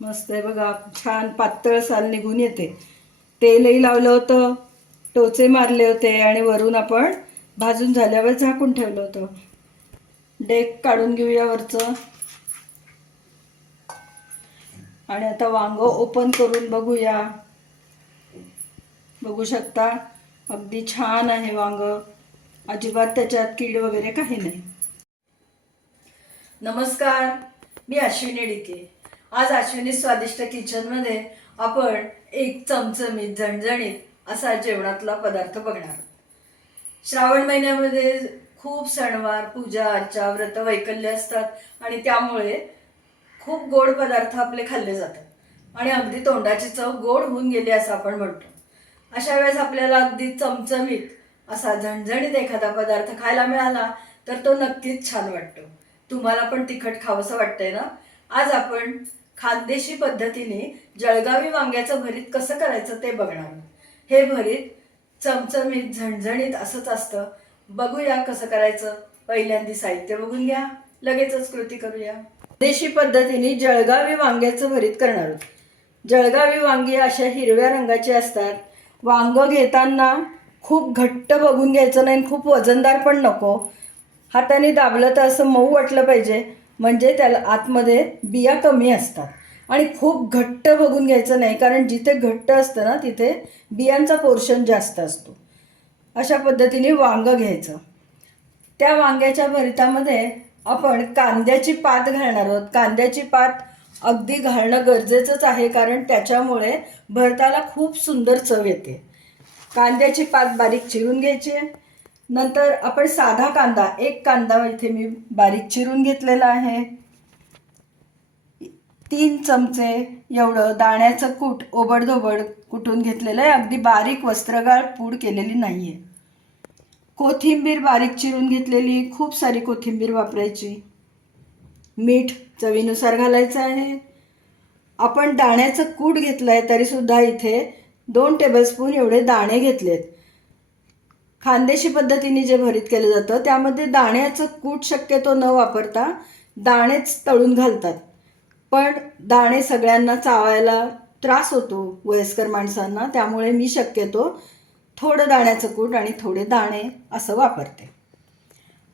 मस्त आहे बघा छान पातळ साल निघून येते. तेलही लावलं होतं टोचे मारले होते आणि वरून आपण भाजून झाल्यावर झाकून ठेवलं होतं. डेक काढून घेऊया वरचं. आणि आता वांग ओपन करून बघूया. बघू शकता अगदी छान आहे वांग. अजिबात त्याच्यात कीड वगैरे काही नाही. नमस्कार मी अश्विनी डिके आज अश्विनी स्वादिष्ट किचनमध्ये आपण एक चमचमीत झणझणीत असा जेवणातला पदार्थ बघणार श्रावण महिन्यामध्ये खूप सणवार पूजा अर्चा व्रत वैकल्य असतात आणि त्यामुळे खूप गोड पदार्थ आपले खाल्ले जातात. आणि अगदी तोंडाची चव गोड होऊन गेली असं आपण म्हणतो. अशा वेळेस आपल्याला अगदी चमचमीत असा झणझणीत एखादा पदार्थ खायला मिळाला तर तो नक्कीच छान वाटतो. तुम्हाला पण तिखट खावंसं वाटतंय ना? आज आपण खानदेशी पद्धतीने जळगावी वांग्याचं भरीत कसं करायचं ते बघणार. हे भरीत चमचमीत झणझणीत असंच असतं. बघूया कसं करायचं. पहिल्यांदा साहित्य बघून घ्या. लगेचच कृती करूया. देशी पद्धतीने जळगावी वांग्याचं भरीत करणार. आहोत जळगावी वांगी अशा हिरव्या रंगाची असतात. वांग घेताना खूप घट्ट बघून घ्यायचं नाही आणि खूप वजनदार पण नको. हाताने दाबलं तर असं मऊ वाटलं पाहिजे. म्हणजे त्याला आतमध्ये बिया कमी असतात. आणि खूप घट्ट बघून घ्यायचं नाही कारण जिथे घट्ट असतं ना तिथे बियांचा पोर्शन जास्त असतो. अशा पद्धतीने वांगं घ्यायचं. त्या वांग्याच्या भरितामध्ये आपण कांद्याची पात घालणार आहोत. कांद्याची पात अगदी घालणं गरजेचंच आहे कारण त्याच्यामुळे भरताला खूप सुंदर चव येते. कांद्याची पात बारीक चिरून घ्यायची आहे. नंतर आपण साधा कांदा एक कांदा इथे मी बारीक चिरून घेतलेला आहे. तीन चमचे एवढं दाण्याचं कूट ओबडधोबड कुटून घेतलेलं आहे. अगदी बारीक वस्त्रगाळ पूड केलेली नाही आहे कोथिंबीर बारीक चिरून घेतलेली खूप सारी कोथिंबीर वापरायची. मीठ चवीनुसार घालायचं आहे. आपण दाण्याचं कूट घेतलं आहे तरीसुद्धा इथे दोन टेबलस्पून एवढे दाणे घेतलेत. खानदेशी पद्धतीने जे भरीत केलं जातं त्यामध्ये दाण्याचं कूट शक्यतो न वापरता दाणेच तळून घालतात. पण दाणे सगळ्यांना चावायला त्रास होतो वयस्कर माणसांना त्यामुळे मी शक्यतो थोडं दाण्याचं कूट आणि थोडे दाणे असं वापरते.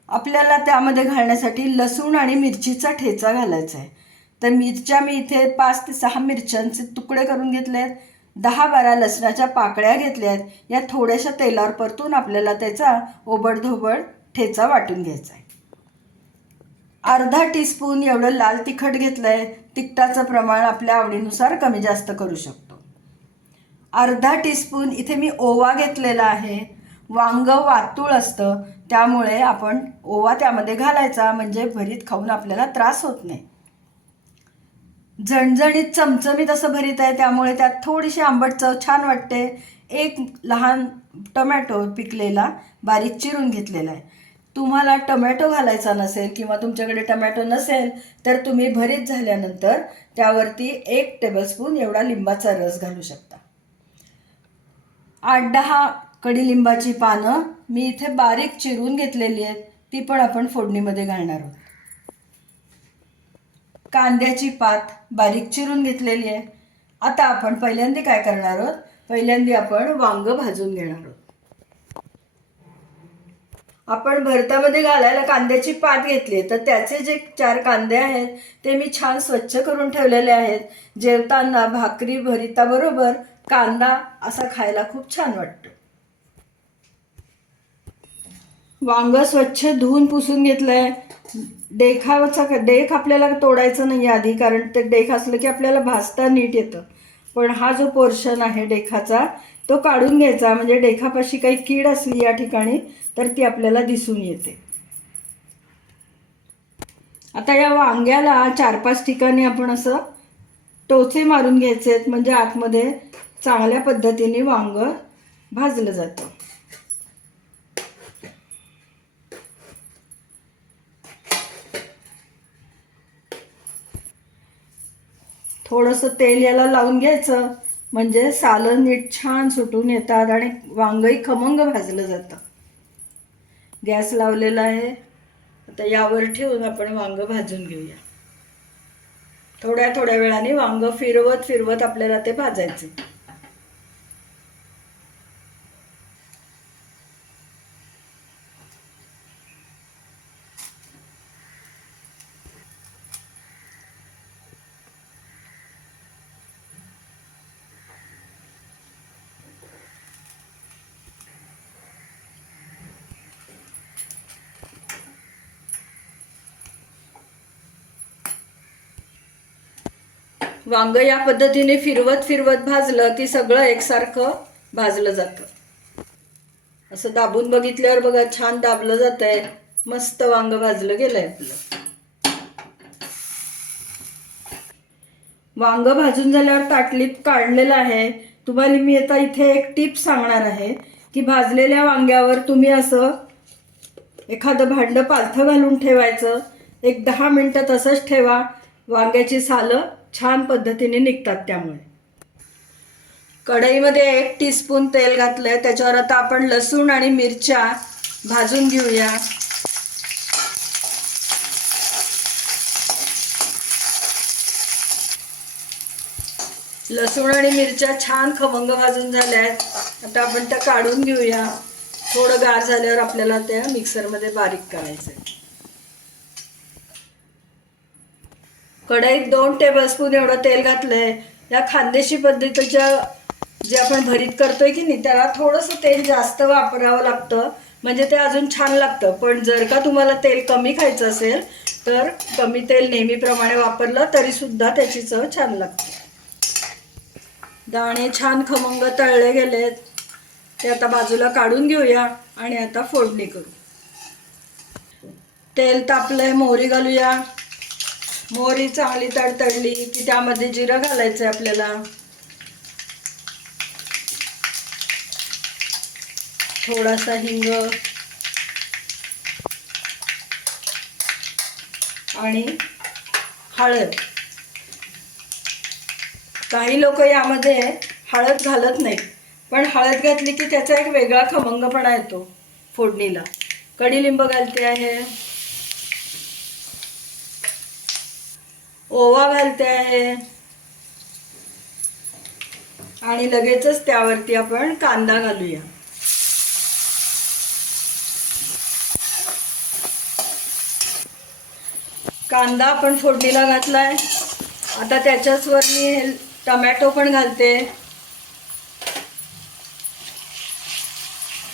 आपल्याला त्यामध्ये घालण्यासाठी लसूण आणि मिरचीचा ठेचा घालायचा आहे. तर मिरच्या मी इथे पाच ते सहा मिरच्यांचे तुकडे करून घेतले आहेत दहा बारा लसणाच्या पाकळ्या घेतल्या आहेत या थोड्याशा तेलावर परतून आपल्याला त्याचा ओबडधोबड ठेचा वाटून घ्यायचा आहे अर्धा टीस्पून एवढं लाल तिखट घेतलं आहे तिखटाचं प्रमाण आपल्या आवडीनुसार कमी जास्त करू शकतो. अर्धा टीस्पून इथे मी ओवा घेतलेला आहे. वांग वातूळ असतं. त्यामुळे आपण ओवा त्यामध्ये घालायचा. म्हणजे भरीत खाऊन आपल्याला त्रास होत नाही. जणजणीत चमचमीत असं भरीत आहे त्यामुळे त्यात थोडीशी आंबट चव छान वाटते. एक लहान टोमॅटो पिकलेला बारीक चिरून घेतलेला आहे. तुम्हाला टोमॅटो घालायचा नसेल किंवा तुमच्याकडे टोमॅटो नसेल तर तुम्ही भरीत झाल्यानंतर त्यावरती एक टेबलस्पून एवढा लिंबाचा रस घालू शकता. आठ दहा कडीलिंबाची पानं मी इथे बारीक चिरून घेतलेली आहेत ती पण आपण फोडणीमध्ये घालणार आहोत. कांद्याची पात बारीक चिरून घेतलेली आहे. आता आपण पहिल्यांदा काय करणार आहोत? पहिल्यांदा आपण वांग भाजून घेणार आहोत. आपण भरतामध्ये घालायला कांद्याची पात घेतली तर त्याचे जे चार कांदे आहेत ते मी छान स्वच्छ करून ठेवलेले आहेत. जेवताना भाकरी भरिताबरोबर कांदा असा खायला खूप छान वाटतो. वांग स्वच्छ धुवून पुसून घेतलंय. डेखाचा डेख आपल्याला तोडायचं नाही आधी कारण ते डेख असलं की आपल्याला भाजता नीट येतं. पण हा जो पोर्शन आहे डेखाचा तो काढून घ्यायचा. म्हणजे डेखापाशी काही कीड असली या ठिकाणी तर ती आपल्याला दिसून येते. आता या वांग्याला चार पाच ठिकाणी आपण असं टोचे मारून घ्यायचे आहेत. म्हणजे आतमध्ये चांगल्या पद्धतीने वांग भाजलं जातं. थोडंसं तेल याला लावून घ्यायचं. म्हणजे सालं नीट छान सुटून येतात आणि वांगही खमंग भाजलं जातं. गॅस लावलेला आहे. आता यावर ठेवून आपण वांग भाजून घेऊया. थोड्या थोड्या वेळाने वांग फिरवत फिरवत आपल्याला ते भाजायचे. वांग या पद्धतीने फिरवत फिरवत भाजलं की सगळं एकसारखं भाजलं जातं. असं दाबून बघितल्यावर बघा छान दाबलं जात आहे मस्त वांग भाजलं गेलंय आपलं. वांग भाजून झाल्यावर ताटलीत काढलेलं आहे. तुम्हाला मी आता इथे एक टिप सांगणार आहे की भाजलेल्या वांग्यावर तुम्ही असं एखादं भांडं पालथं घालून ठेवायचं. एक दहा मिनटं तसंच ठेवा. वांग्याची सालं छान पद्धतीने निघतात त्यामुळे. कढईमध्ये एक टीस्पून तेल घातलंय त्याच्यावर आता आपण लसूण आणि मिरच्या भाजून घेऊया. लसूण आणि मिरच्या छान खमंग भाजून झाल्या आहेत आता आपण त्या काढून घेऊया. थोडं गार झाल्यावर आपल्याला त्या मिक्सरमध्ये बारीक करायचं आहे कढईत दोन टेबलस्पून एवढं तेल घातलंय. या खानदेशी पद्धतीच्या जे आपण भरीत करतोय की नाही त्याला थोडंसं तेल जास्त वापरावं लागतं. म्हणजे ते अजून छान लागतं. पण जर का तुम्हाला तेल कमी खायचं असेल तर कमी तेल नेहमीप्रमाणे वापरलं तरी सुद्धा त्याची चव छान लागते. दाणे छान खमंग तळले गेलेत. ते आता बाजूला काढून घेऊया आणि आता फोडणी करू. तेल तापलंय मोहरी घालूया. मोहरी चांगली तडतडली की त्यामध्ये जिरं घालायचं आहे आपल्याला. थोडासा हिंग. आणि हळद. काही लोक यामध्ये हळद घालत नाहीत पण हळद घातली की त्याचा एक वेगळा खमंगपणा येतो फोडणीला. कडीलिंब घालते आहे. ओवा घालते. आहे आणि लगेचच त्यावरती आपण कांदा घालूया. कांदा आपण फोडणीला घातलाय. आता त्याच्याच वर मी टमॅटो पण घालते.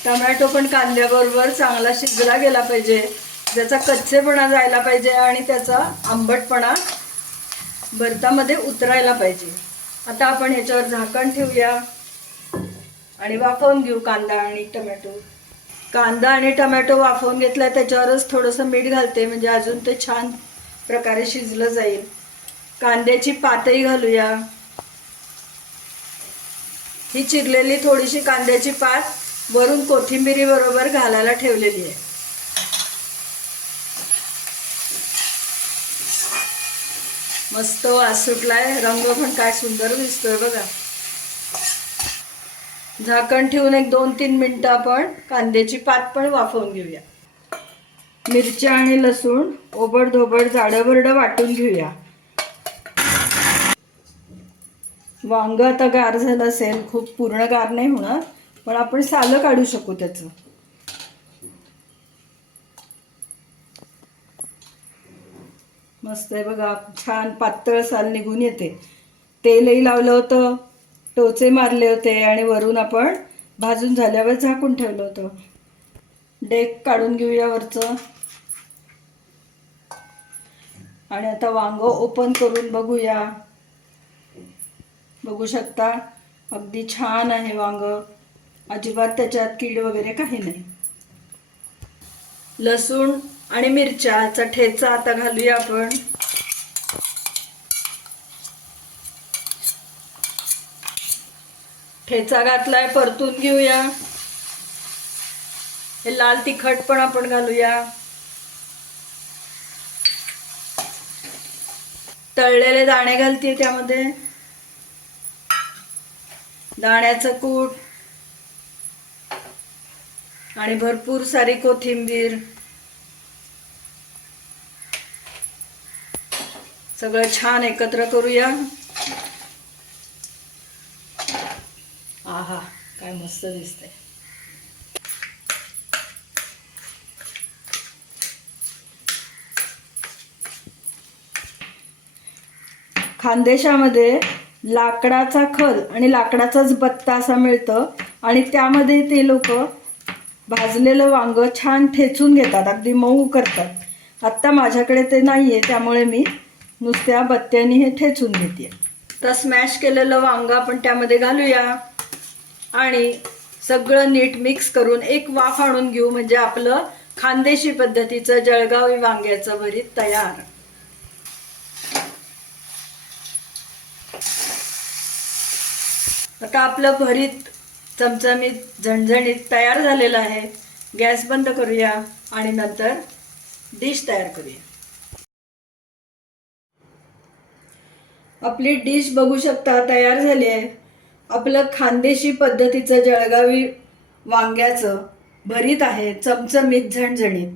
टमॅटो पण कांद्याबरोबर चांगला शिजला गेला पाहिजे. त्याचा कच्चेपणा जायला पाहिजे आणि त्याचा आंबटपणा भरतामध्ये उतरायला पाहिजे. आता आपण ह्याच्यावर झाकण ठेवूया. आणि वाफवून घेऊ कांदा आणि टमॅटो. कांदा आणि टमॅटो वाफवून घेतला त्याच्यावरच थोडंसं मीठ घालते म्हणजे अजून ते छान प्रकारे शिजलं जाईल. कांद्याची पातही घालूया. ही चिरलेली थोडीशी कांद्याची पात वरून कोथिंबीरीबरोबर घालायला ठेवलेली आहे. मस्त वास सुटलाय. रंग पण काय सुंदर दिसतोय बघा. झाकण ठेवून एक दोन तीन मिनिटं आपण कांद्याची पात पण वाफवून घेऊया. मिरच्या आणि लसूण ओबड धोबड वाटून घेऊया. वांग आता गार झालं असेल खूप पूर्ण गार नाही होणार पण आपण सालं काढू शकू त्याचं. मस्त आहे बघा. छान पातळ साल निघून येते. तेलही लावलं होतं. टोचे मारले होते आणि वरून आपण भाजून झाल्यावर झाकून ठेवलं होतं. डेक काढून घेऊया वरचं. आणि आता वांग ओपन करून बघूया. बघू शकता. अगदी छान आहे वांग. अजिबात त्याच्यात कीड वगैरे काही नाही. लसूण आणि मिरच्याचा ठेचा आता घालूया आपण. ठेचा घातलाय परतून घेऊया. हे लाल तिखट पण आपण घालूया. तळलेले दाणे घालते त्यामध्ये. दाण्याचं कूट. आणि भरपूर सारी कोथिंबीर. सगळं छान एकत्र करूया. आहा काय मस्त दिसतंय. खानदेशामध्ये लाकडाचा खल आणि लाकडाचाच बत्ता असा मिळतं आणि त्यामध्ये ते लोक भाजलेलं वांग छान ठेचून घेतात अगदी मऊ करतात. आत्ता माझ्याकडे ते नाही आहे त्यामुळे मी नुसत्या बत्त्याने हे ठेचून घेते तर स्मॅश केलेलं वांग आपण त्यामध्ये घालूया. आणि सगळं नीट मिक्स करून एक वाफ आणून घेऊ म्हणजे आपलं खानदेशी पद्धतीचं जळगावी वांग्याचं भरीत तयार. आता आपलं भरीत चमचमीत झणझणीत तयार झालेलं आहे. गॅस बंद करूया आणि नंतर डिश तयार करूया. आपली डिश बघू शकता तयार झाली आहे. आपलं खानदेशी पद्धतीचं जळगावी वांग्याचं भरीत आहे चमचमीत झणझणीत.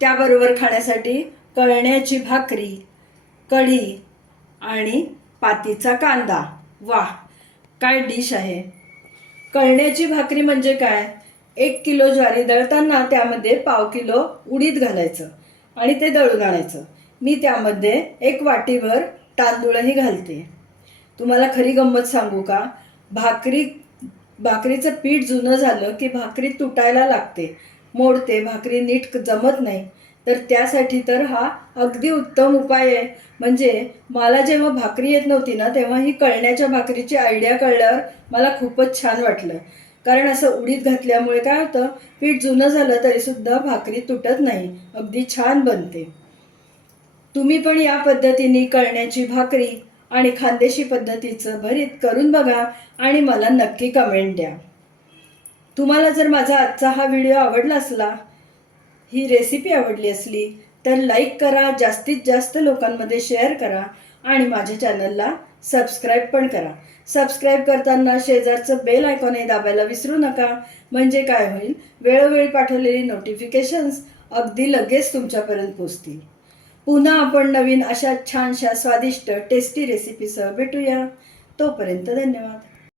त्याबरोबर खाण्यासाठी कळण्याची भाकरी कढी आणि पातीचा कांदा. वा काय डिश आहे. कळण्याची भाकरी म्हणजे काय? एक किलो ज्वारी दळताना त्यामध्ये पाव किलो उडीद घालायचं आणि ते दळून आणायचं. मी त्यामध्ये एक वाटीभर तांदूळही घालते. तुम्हाला खरी गंमत सांगू का? भाकरी भाकरीचं पीठ जुनं झालं की भाकरी तुटायला लागते. मोडते भाकरी नीट जमत नाही. तर त्यासाठी तर हा अगदी उत्तम उपाय आहे. म्हणजे मला जेव्हा भाकरी येत नव्हती ना तेव्हा ही कळण्याच्या भाकरीची आयडिया कळल्यावर मला खूपच छान वाटलं. कारण असं उडीत घातल्यामुळे काय होतं? पीठ जुनं झालं तरीसुद्धा भाकरी तुटत नाही. अगदी छान बनते. तुम्ही पण या पद्धतीने कळण्याची भाकरी आणि खानदेशी पद्धतीचं भरीत करून बघा आणि मला नक्की कमेंट द्या. तुम्हाला जर माझा आजचा हा व्हिडिओ आवडला असला ही रेसिपी आवडली असली तर लाईक करा जास्तीत जास्त लोकांमध्ये शेअर करा आणि माझ्या चॅनलला सबस्क्राईब पण करा. सबस्क्राईब करताना शेजारचं बेल आयकॉनही दाबायला विसरू नका. म्हणजे काय होईल? वेळोवेळी पाठवलेली नोटिफिकेशन्स अगदी लगेच तुमच्यापर्यंत पोचतील पुन्हा आपण नवीन अशा छानशा स्वादिष्ट टेस्टी रेसिपीसह भेटूया. तोपर्यंत धन्यवाद.